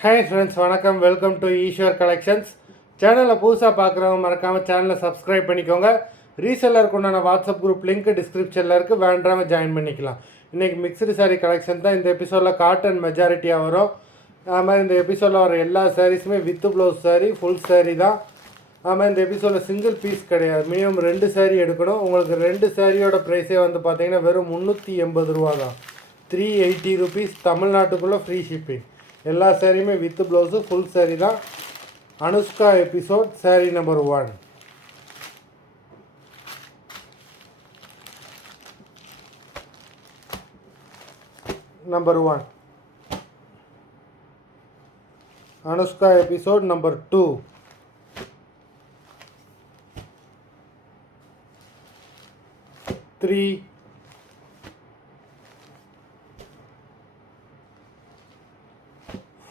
Hi friends, வணக்கம். Welcome to Eswar collections. சேனலில் புதுசாக பார்க்குறவங்க மறக்காமல் சேனலை சப்ஸ்கிரைப் பண்ணிக்கோங்க. ரீசெல்லருக்கு உண்டான வாட்ஸ்அப் குரூப் லிங்க் டிஸ்கிரிப்ஷனில் இருக்குது, வேண்டாமல் ஜாயின் பண்ணிக்கலாம். இன்றைக்கி மிக்சடு சாரீ கலெக்ஷன் தான் இந்த எபிசோடில் காட்டன் மெஜாரிட்டியாக வரும். அதுமாதிரி இந்த எபிசோடில் வர எல்லா சாரீஸுமே with blouse saree, full saree தான். அதுமாதிரி இந்த எபிசோடில் சிங்கிள் பீஸ் கிடையாது, மினிமம் 2 சாரீ எடுக்கணும். உங்களுக்கு 2 சாரியோட ப்ரைஸே வந்து பார்த்தீங்கன்னா வெறும் 380 ரூபா தான். 380 ருபீஸ், தமிழ்நாட்டுக்குள்ளே ஃப்ரீ ஷிப்பிங். எல்லா சாரியுமே வித் ப்ளவுஸு, ஃபுல் சாரீ தான். Anushka episode sari number 1. Number 1 Anushka episode number 2. Three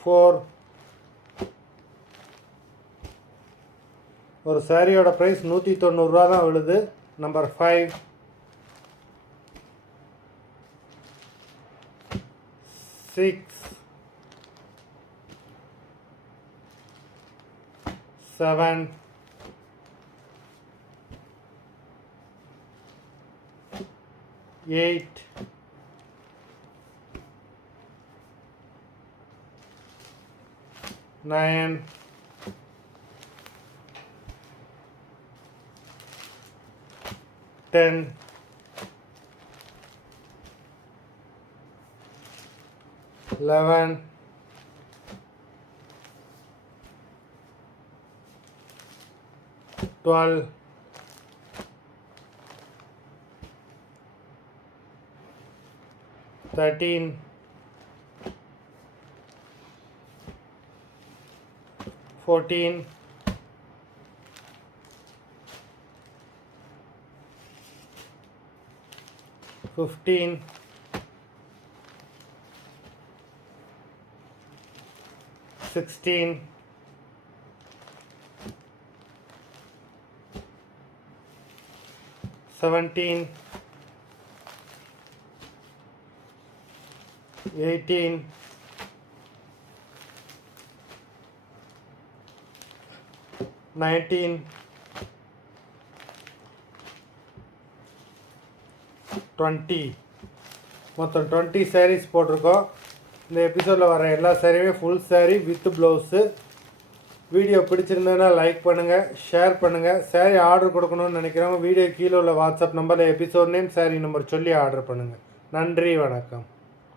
4. ஒரு சாரியோட ப்ரைஸ் 190 ரூபா தான் விழுது. நம்பர் 5. 6. 7. 8. 9. 10. 11. 12. 13. 14. 15. 16. 17. 18. 19. 20. மொத்தம் 20 சாரீஸ் போட்டிருக்கோம். இந்த எபிசோடில் வர எல்லா சாரியுமே full saree with blouse. Video பிடிச்சிருந்ததுன்னா லைக் பண்ணுங்கள், ஷேர் பண்ணுங்கள். சாரீ ஆர்டர் கொடுக்கணும்னு நினைக்கிறவங்க வீடியோ கீழே உள்ள வாட்ஸ்அப் நம்பரில் எபிசோட் நேம், சாரீ நம்பர் சொல்லி ஆர்டர் பண்ணுங்கள். நன்றி, வணக்கம்.